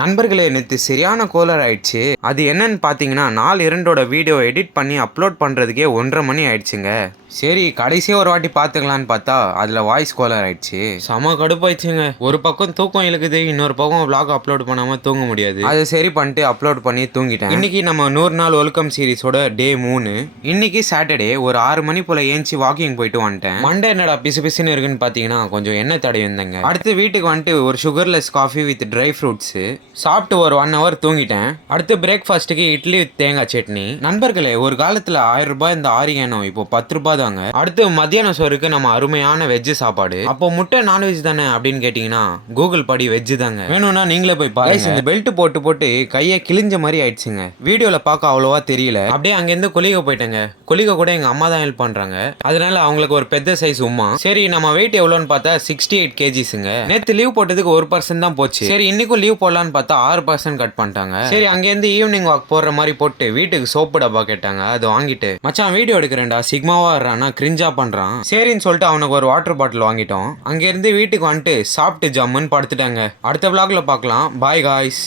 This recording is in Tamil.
நண்பர்களே, நேற்று சரியான கோலர் ஆயிடுச்சு. அது என்னன்னு பார்த்தீங்கன்னா, நாள் 2ஓட வீடியோ எடிட் பண்ணி அப்லோட் பண்ணுறதுக்கே 1:30 மணி ஆயிடுச்சுங்க. சரி, கடைசியாக ஒரு வாட்டி பார்த்துக்கலான்னு பார்த்தா அதில் வாய்ஸ் கோலர் ஆயிடுச்சு. செம கடுப்பாயிடுச்சுங்க. ஒரு பக்கம் தூக்கம் இழுக்குது, இன்னொரு பக்கம் vlog அப்லோட் பண்ணாமல் தூங்க முடியாது. அதை சரி பண்ணிட்டு அப்லோட் பண்ணி தூங்கிட்டேன். இன்னைக்கு நம்ம 100 நாள் ஒழுக்கம் சீரிஸோட டே 3. இன்னைக்கு சாட்டர்டே ஒரு 6 மணி போல ஏஞ்சி வாக்கிங் போயிட்டு வந்துட்டேன். மண்டே என்னடா பிசு பிசுன்னு இருக்குன்னு பார்த்தீங்கன்னா கொஞ்சம் எண்ணெய் தடவி வந்தேங்க. அடுத்து வீட்டுக்கு வந்துட்டு ஒரு sugarless coffee with dry fruits சாப்பிட்டு ஒரு 1 hour தூங்கிட்டேன். அடுத்து பிரேக்ஃபாஸ்ட்டுக்கு இட்லி வித் தேங்காய் சட்னி. நண்பர்களே, ஒரு காலத்தில் 1000 ரூபாய் இந்த ஆரியானோ இப்போ 10 ரூபாய் தாங்க. அடுத்து மத்தியான சோறுக்கு நம்ம அருமையான வெஜ் சாப்பாடு. அப்போ முட்டை நான்வெஜ் தானே அப்படின்னு கேட்டீங்கன்னா கூகுள் படி வெஜ் தாங்க. வேணும்னா நீங்களே போய் பாருங்க. இந்த பெல்ட் போட்டு போட்டு கையை கிழிஞ்ச மாதிரி ஆயிடுச்சுங்க. வீடியோல பார்க்க அவ்வளவா தெரியல. அப்படியே அங்கேருந்து குளிக்க போயிட்டேங்க. குளிக்க கூட எங்க அம்மா தான் ஹெல்ப் பண்றாங்க. அதனால அவங்களுக்கு ஒரு பெரிய சைஸ் உமா. சரி, நம்ம வெயிட் எவ்வளோன்னு பார்த்தா 68 kgsங்க. நேற்று லீவ் போட்டதுக்கு 1% தான் போச்சு. சரி, இன்னைக்கும் லீவ் போடலான்னு பார்த்தா 6% கட் பண்ணிட்டாங்க. சரி, அங்கேருந்து ஈவினிங் வாக் போடுற மாதிரி போட்டு வீட்டுக்கு சோப்பு டப்பா கேட்டாங்க. அது வாங்கிட்டு மச்சான் வீடியோ எடுக்கிறேன்டா சிக்மாவா இருறானா கிரிஞ்சா பண்றான். சரின்னு சொல்லிட்டு அவனுக்கு ஒரு வாட்டர் பாட்டில் வாங்கிட்டோம். அங்க இருந்து வீட்டுக்கு வந்துட்டு சாப்பிட்டு ஜம்முன்னு படுத்துட்டாங்க. அடுத்த vlogல பார்க்கலாம். Bye guys.